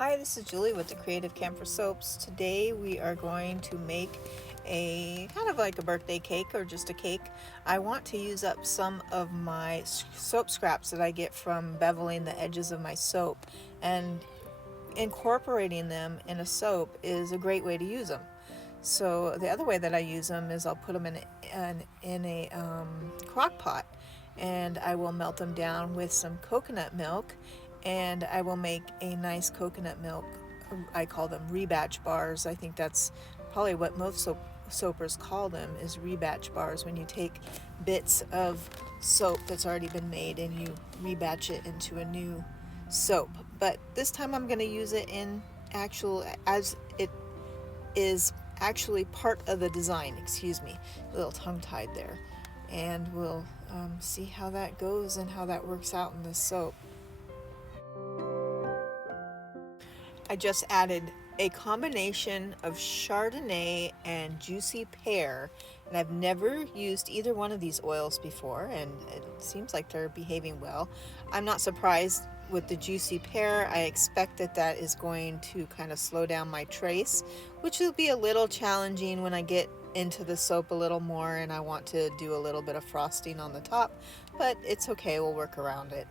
Hi, this is Julie with the Creative Camphor Soaps. Today we are going to make a kind of like a birthday cake or just a cake. I want to use up some of my soap scraps that I get from beveling the edges of my soap, and incorporating them in a soap is a great way to use them. So the other way that I use them is I'll put them in a crock pot, and I will melt them down with some coconut milk, and I will make a nice coconut milk. I call them rebatch bars. I think that's probably what most soapers call them, is rebatch bars, when you take bits of soap that's already been made and you rebatch it into a new soap. But this time I'm going to use it in actual, as it is actually part of the design. Excuse me, a little tongue-tied there. And we'll see how that goes and how that works out in the soap. I just added a combination of Chardonnay and juicy pear, and I've never used either one of these oils before, and it seems like they're behaving well. I'm not surprised with the juicy pear. I expect that is going to kind of slow down my trace, which will be a little challenging when I get into the soap a little more and I want to do a little bit of frosting on the top, but it's okay, we'll work around it.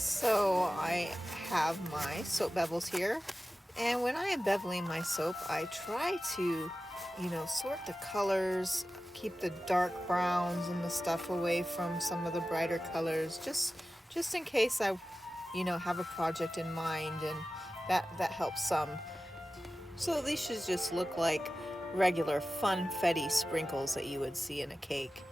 So I have my soap bevels here, and when I am beveling my soap, I try to, sort the colors, keep the dark browns and the stuff away from some of the brighter colors, just in case I, have a project in mind, and that helps some. So these should just look like regular funfetti sprinkles that you would see in a cake.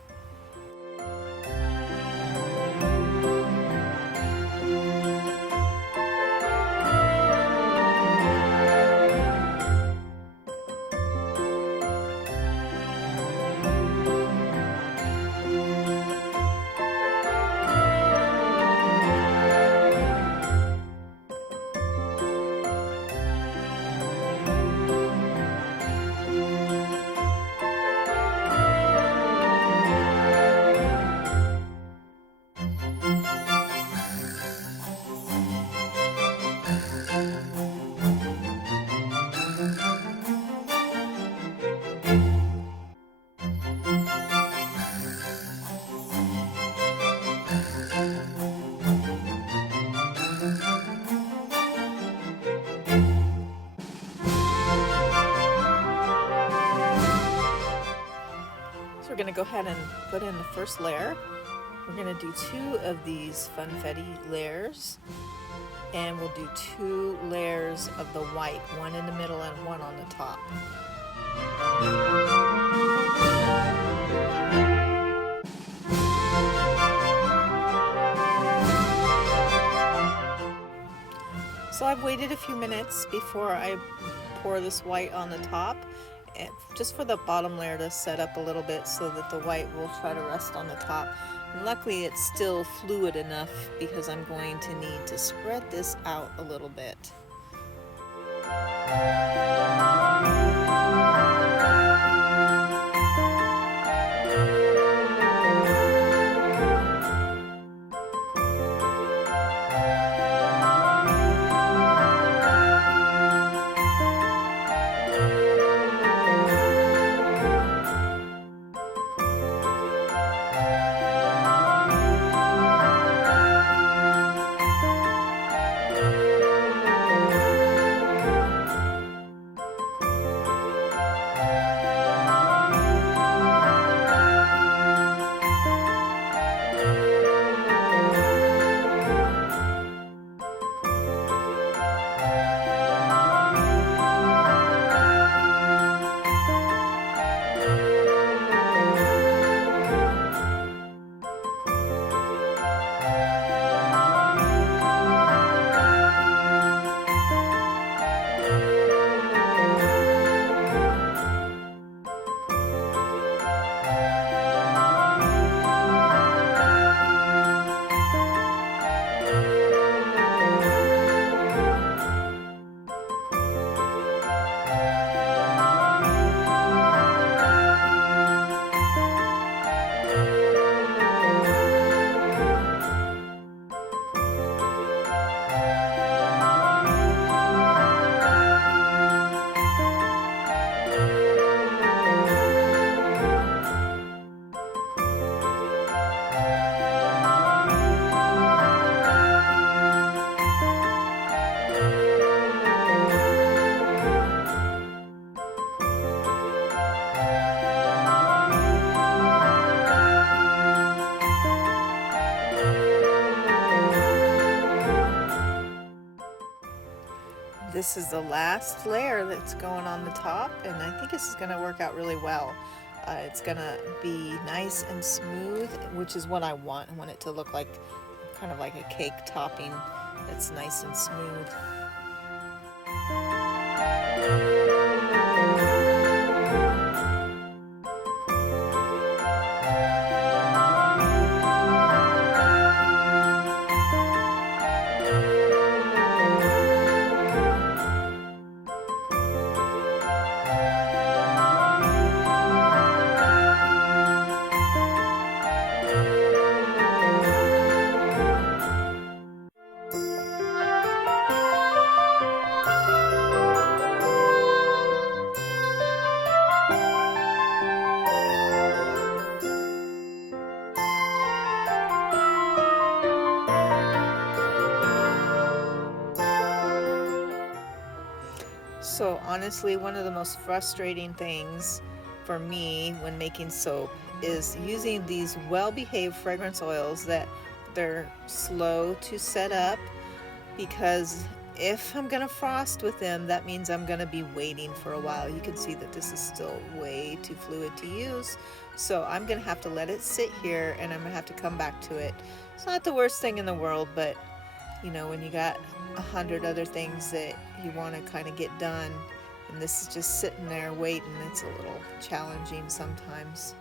So we're going to go ahead and put in the first layer. We're going to do 2 of these funfetti layers, and we'll do 2 layers of the white, one in the middle and one on the top. So I've waited a few minutes before I pour this white on the top, and just for the bottom layer to set up a little bit so that the white will try to rest on the top. And luckily it's still fluid enough because I'm going to need to spread this out a little bit. this is the last layer that's going on the top, and I think this is going to work out really well. It's going to be nice and smooth, which is what I want. I want it to look like kind of like a cake topping that's nice and smooth. So honestly, one of the most frustrating things for me when making soap is using these well-behaved fragrance oils that they're slow to set up, because if I'm gonna frost with them, that means I'm gonna be waiting for a while. You can see that this is still way too fluid to use, so I'm gonna have to let it sit here and I'm gonna have to come back to it. It's not the worst thing in the world, but you know, when you got 100 other things that you want to kind of get done and this is just sitting there waiting, it's a little challenging sometimes.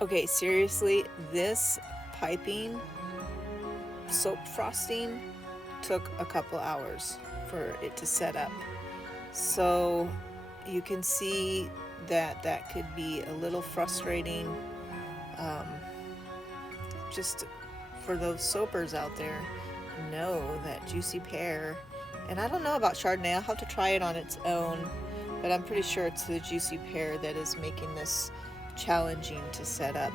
Okay, seriously, this piping soap frosting took a couple hours for it to set up. So you can see that that could be a little frustrating, just for those soapers out there. Know that juicy pear, and I don't know about Chardonnay, I'll have to try it on its own, but I'm pretty sure it's the juicy pear that is making this challenging to set up.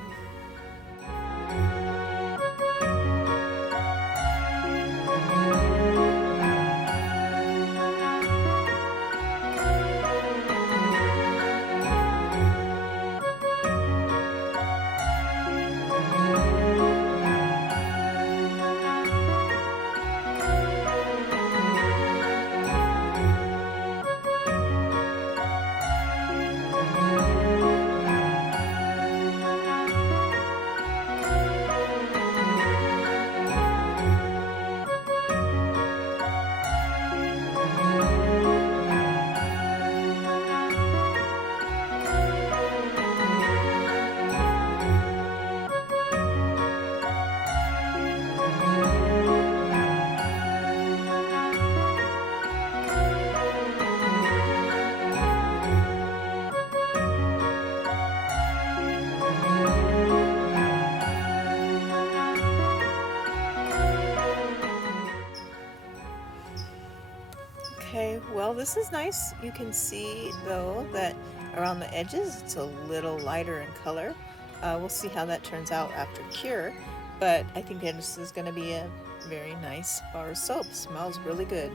Okay, well, this is nice. You can see though that around the edges it's a little lighter in color. We'll see how that turns out after cure, but I think this is going to be a very nice bar of soap. Smells really good.